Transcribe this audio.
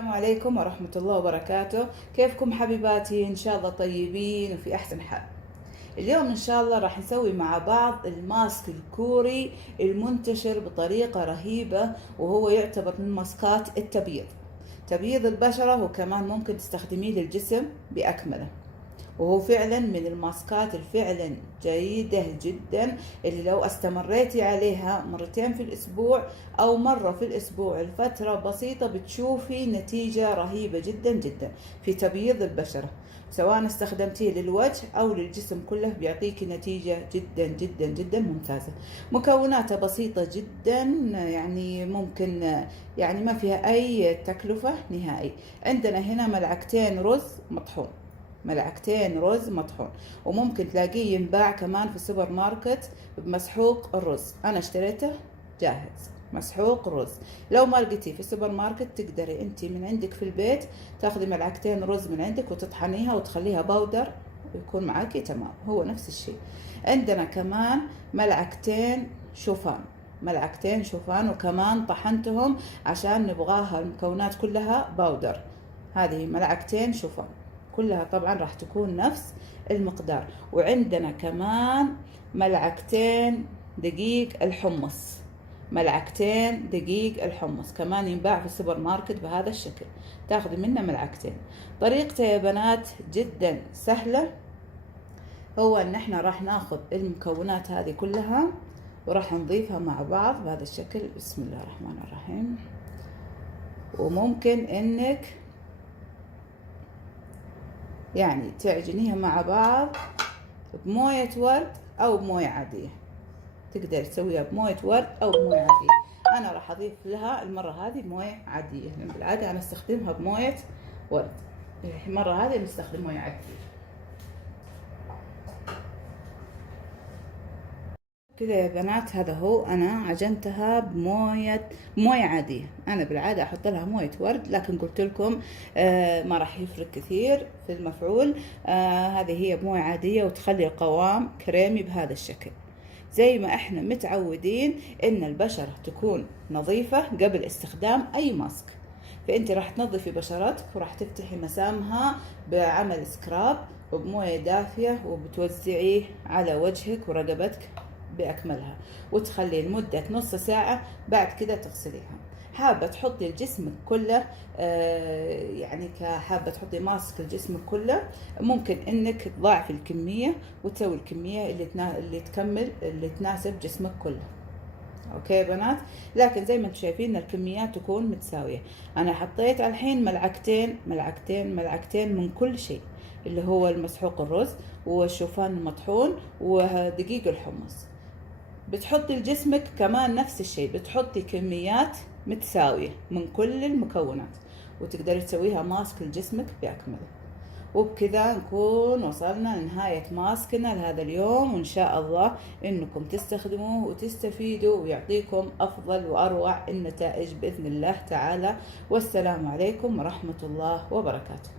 السلام عليكم ورحمة الله وبركاته. كيفكم حبيباتي؟ إن شاء الله طيبين وفي أحسن حال. اليوم إن شاء الله راح نسوي مع بعض الماسك الكوري المنتشر بطريقة رهيبة، وهو يعتبر من ماسكات التبييض، تبييض البشرة، وكمان ممكن تستخدميه للجسم بأكمله. وهو فعلا من الماسكات الفعلا جيدة جدا، اللي لو استمريتي عليها مرتين في الأسبوع أو مرة في الأسبوع لفترة بسيطة بتشوفي نتيجة رهيبة جدا جدا في تبييض البشرة، سواء استخدمتيه للوجه أو للجسم كله بيعطيكي نتيجة جدا جدا جدا ممتازة. مكوناتها بسيطة جدا، يعني ممكن يعني ما فيها أي تكلفة نهائي. عندنا هنا ملعقتين رز مطحون، ملعقتين رز مطحون، وممكن تلاقيه ينباع كمان في السوبر ماركت بمسحوق الرز. انا اشتريته جاهز مسحوق رز. لو ما لقيتيه في السوبر ماركت تقدري انت من عندك في البيت تاخذي ملعقتين رز من عندك وتطحنيها وتخليها باودر، يكون معاكي تمام، هو نفس الشيء. عندنا كمان ملعقتين شوفان، ملعقتين شوفان وكمان طحنتهم عشان نبغاها المكونات كلها باودر. هذه ملعقتين شوفان كلها طبعا راح تكون نفس المقدار. وعندنا كمان ملعقتين دقيق الحمص، ملعقتين دقيق الحمص كمان ينباع في السوبر ماركت بهذا الشكل، تاخذي منه ملعقتين. طريقته يا بنات جدا سهلة، هو ان احنا راح ناخذ المكونات هذه كلها وراح نضيفها مع بعض بهذا الشكل. بسم الله الرحمن الرحيم. وممكن انك يعني تعجنيها مع بعض بموية ورد أو بموية عادية، تقدر تسويها بموية ورد أو بموية عادية. أنا راح أضيف لها المرة هذه موية عادية، لأن بالعادة أنا استخدمها بموية ورد، المرة هذه بنستخدم موية عادية. كذا يا بنات، هذا هو أنا عجنتها موية عادية. أنا بالعادة أحط لها موية ورد، لكن قلت لكم ما راح يفرق كثير في المفعول. هذه هي موية عادية وتخلي القوام كريمي بهذا الشكل، زي ما احنا متعودين ان البشرة تكون نظيفة قبل استخدام اي ماسك. فانت راح تنظفي بشرتك وراح تفتحي مسامها بعمل سكراب وبموية دافية، وبتوزعيه على وجهك ورقبتك بأكملها، وتخليه لمدة نص ساعة. بعد كده تغسليها. حابة تحطي لجسمك كله، يعني حابة تحطي ماسك لجسمك كله، ممكن انك تضاعفي الكمية وتسوي الكمية اللي تناسب جسمك كله. اوكي يا بنات، لكن زي ما انتم شايفين الكميات تكون متساوية. انا حطيت الحين ملعقتين من كل شيء، اللي هو المسحوق الرز والشوفان المطحون ودقيق الحمص. بتحطي لجسمك كمان نفس الشيء، بتحطي كميات متساوية من كل المكونات، وتقدري تسويها ماسك لجسمك بأكمله. وبكذا نكون وصلنا لنهاية ماسكنا لهذا اليوم، وإن شاء الله إنكم تستخدموه وتستفيدوا ويعطيكم أفضل وأروع النتائج بإذن الله تعالى. والسلام عليكم ورحمة الله وبركاته.